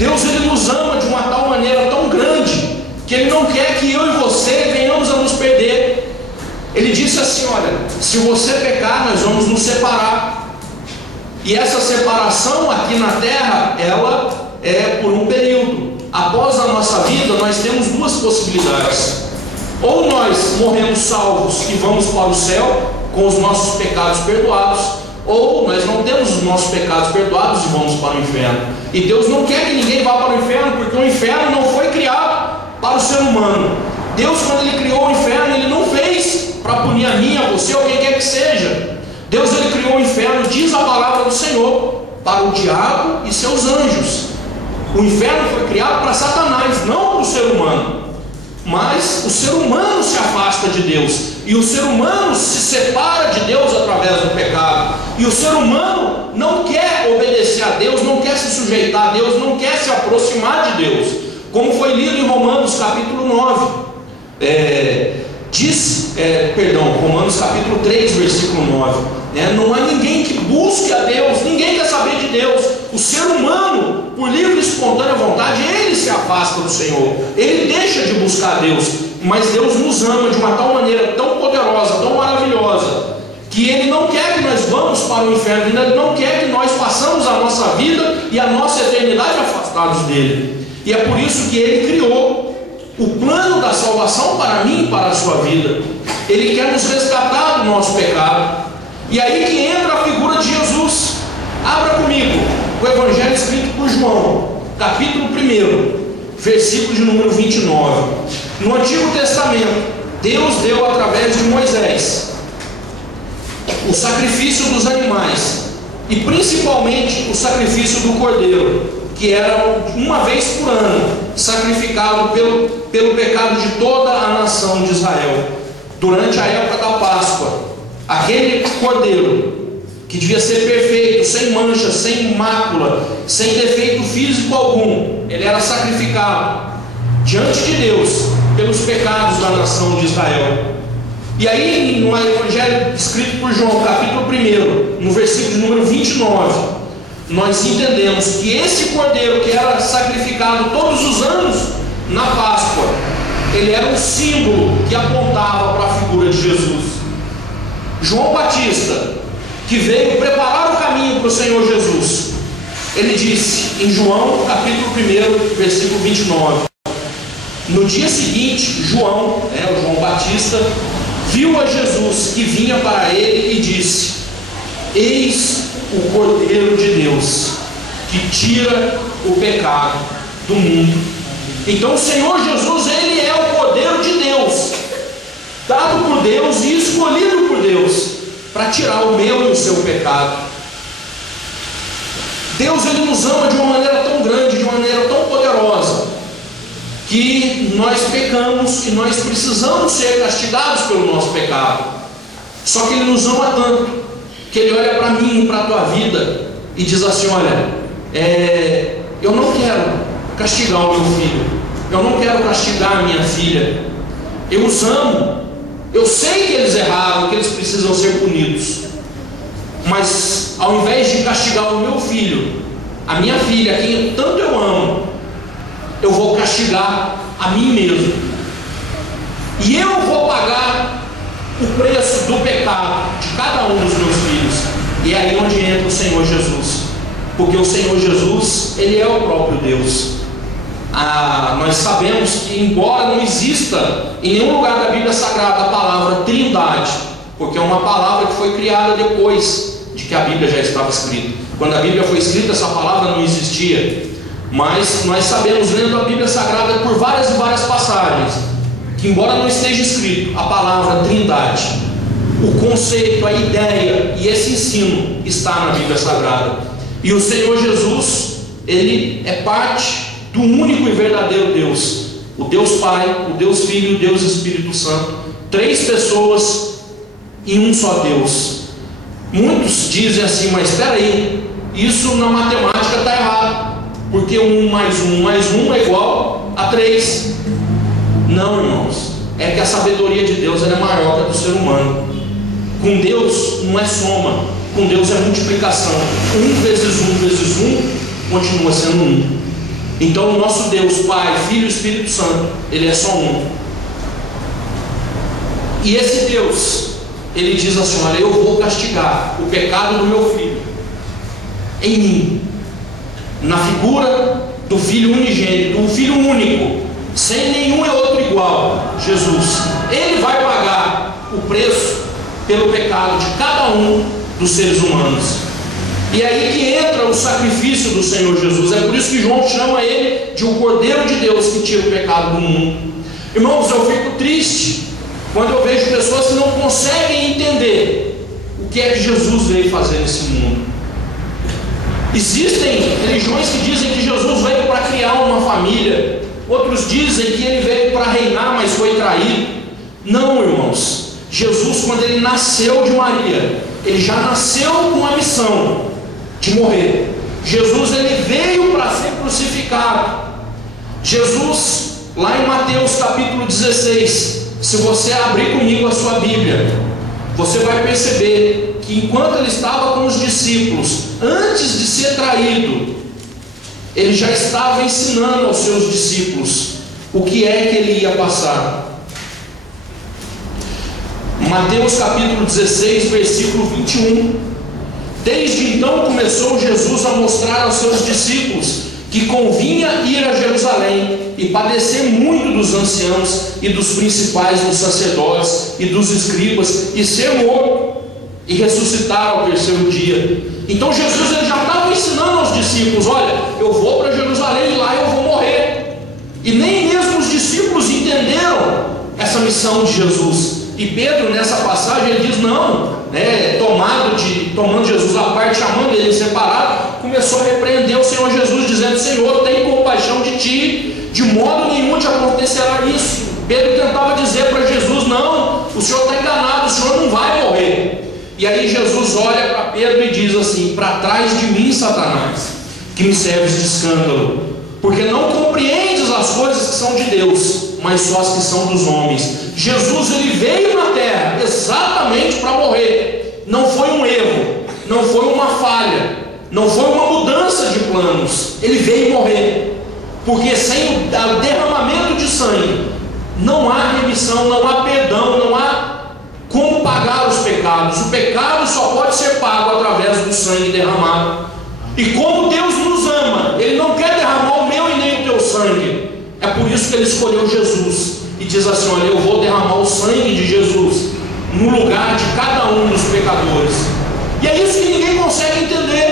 Deus, Ele nos ama de uma tal maneira tão grande, que Ele não quer que eu e você venhamos a nos perder. Ele disse assim: olha, se você pecar, nós vamos nos separar. E essa separação aqui na terra, ela é por um período. Após a nossa vida, nós temos duas possibilidades: ou nós morremos salvos e vamos para o céu com os nossos pecados perdoados, ou nós não temos os nossos pecados perdoados e vamos para o inferno. E Deus não quer que ninguém vá para o inferno, porque o inferno não foi criado para o ser humano. Deus, quando Ele criou o inferno, Ele não fez para punir a mim, a você ou quem quer que seja. Deus, Ele criou o inferno, diz a palavra do Senhor, para o diabo e seus anjos. O inferno foi criado para Satanás, não para o ser humano. Mas o ser humano se afasta de Deus, e o ser humano se separa de Deus através do pecado, e o ser humano não quer obedecer a Deus, não quer se sujeitar a Deus, não quer se aproximar de Deus, como foi lido em Romanos capítulo 9, Romanos capítulo 3, versículo 9, não há ninguém que busque a Deus, ninguém quer saber de Deus. O ser humano, por livre e espontânea vontade, ele se afasta do Senhor, ele deixa de buscar a Deus. Mas Deus nos ama de uma tal maneira, tão poderosa, tão maravilhosa, que Ele não quer que nós vamos para o inferno, Ele não quer que nós passamos a nossa vida e a nossa eternidade afastados dEle. E é por isso que Ele criou o plano da salvação para mim e para a sua vida. Ele quer nos resgatar do nosso pecado. E aí que entra a figura de Jesus. Abra comigo o Evangelho escrito por João, capítulo 1, versículo de número 29. No Antigo Testamento, Deus deu através de Moisés o sacrifício dos animais, e principalmente o sacrifício do cordeiro, que era uma vez por ano sacrificado pelo pecado de toda a nação de Israel, durante a época da Páscoa. Aquele cordeiro que devia ser perfeito, sem mancha, sem mácula, sem defeito físico algum, ele era sacrificado diante de Deus pelos pecados da nação de Israel. E aí, no Evangelho escrito por João, capítulo 1, no versículo de número 29, nós entendemos que esse cordeiro que era sacrificado todos os anos na Páscoa, ele era um símbolo que apontava para a figura de Jesus. João Batista, que veio preparar o caminho para o Senhor Jesus, ele disse em João capítulo 1, versículo 29, no dia seguinte, João, o João Batista, viu a Jesus que vinha para ele e disse: eis o Cordeiro de Deus, que tira o pecado do mundo. Então o Senhor Jesus, Ele é o Cordeiro de Deus, dado por Deus e escolhido por Deus, para tirar o meu e o seu pecado. Deus, Ele nos ama de uma maneira tão grande, de uma maneira tão poderosa, que nós pecamos e nós precisamos ser castigados pelo nosso pecado. Só que Ele nos ama tanto, que Ele olha para mim e para a tua vida e diz assim: olha, eu não quero castigar o meu filho, eu não quero castigar a minha filha, eu os amo, eu sei que eles erraram, que eles precisam ser punidos, mas ao invés de castigar o meu filho, a minha filha, a quem tanto eu amo, eu vou castigar a mim mesmo, e eu vou pagar o preço do pecado de cada um dos meus filhos. E é aí onde entra o Senhor Jesus, porque o Senhor Jesus, Ele é o próprio Deus. Nós sabemos que, embora não exista em nenhum lugar da Bíblia Sagrada a palavra Trindade, porque é uma palavra que foi criada depois de que a Bíblia já estava escrita. Quando a Bíblia foi escrita, essa palavra não existia. Mas nós sabemos, lendo a Bíblia Sagrada por várias e várias passagens, que embora não esteja escrito a palavra Trindade, o conceito, a ideia e esse ensino está na Bíblia Sagrada. E o Senhor Jesus, Ele é parte do único e verdadeiro Deus, o Deus Pai, o Deus Filho e o Deus Espírito Santo, três pessoas em um só Deus. Muitos dizem assim: mas espera aí, isso na matemática está errado, porque 1 mais 1 é igual a 3. Não, irmãos, é que a sabedoria de Deus é maior que a do ser humano. Com Deus não é soma, com Deus é multiplicação. 1 vezes 1 vezes 1 continua sendo 1. Então o nosso Deus, Pai, Filho e Espírito Santo, Ele é só um. E esse Deus, Ele diz assim: olha, eu vou castigar o pecado do meu filho em mim, na figura do Filho unigênito, do Filho único, sem nenhum outro igual, Jesus. Ele vai pagar o preço pelo pecado de cada um dos seres humanos. E é aí que entra o sacrifício do Senhor Jesus. É por isso que João chama Ele de o Cordeiro de Deus que tira o pecado do mundo. Irmãos, eu fico triste quando eu vejo pessoas que não conseguem entender o que é que Jesus veio fazer nesse mundo. Existem religiões que dizem que Jesus veio para criar uma família, outros dizem que Ele veio para reinar, mas foi traído. Não, irmãos, Jesus, quando Ele nasceu de Maria, Ele já nasceu com a missão de morrer. Jesus, Ele veio para ser crucificado. Jesus, lá em Mateus capítulo 16, se você abrir comigo a sua Bíblia, você vai perceber que enquanto Ele estava com os discípulos, antes de ser traído, Ele já estava ensinando aos seus discípulos o que é que Ele ia passar. Mateus capítulo 16, versículo 21. Desde então começou Jesus a mostrar aos seus discípulos que convinha ir a Jerusalém e padecer muito dos anciãos e dos principais dos sacerdotes e dos escribas, e ser morto e ressuscitar ao terceiro dia. Então Jesus, ele já estava ensinando aos discípulos: olha, eu vou para Jerusalém e lá eu vou morrer. E nem mesmo os discípulos entenderam essa missão de Jesus. E Pedro, nessa passagem, ele diz: não, tomando Jesus à parte, chamando ele separado, começou a repreender o Senhor Jesus, dizendo: Senhor, tem compaixão de ti, de modo nenhum te acontecerá isso. Pedro tentava dizer para Jesus: não, o Senhor está enganado, o Senhor não vai morrer. E aí Jesus olha para Pedro e diz assim: para trás de mim, Satanás, que me serves de escândalo, porque não compreendes as coisas que são de Deus, mas só as que são dos homens. Jesus, ele veio na terra exatamente para morrer. Não foi um erro, não foi uma falha, não foi uma mudança de planos. Ele veio morrer, porque sem o derramamento de sangue não há remissão, não há perdão, não há como pagar os pecados. O pecado só pode ser pago através do sangue derramado. E como Deus nos ama, Ele não quer derramar o meu e nem o teu sangue. É por isso que Ele escolheu Jesus e diz assim: olha, eu vou derramar o sangue de Jesus no lugar de cada um dos pecadores. E é isso que ninguém consegue entender.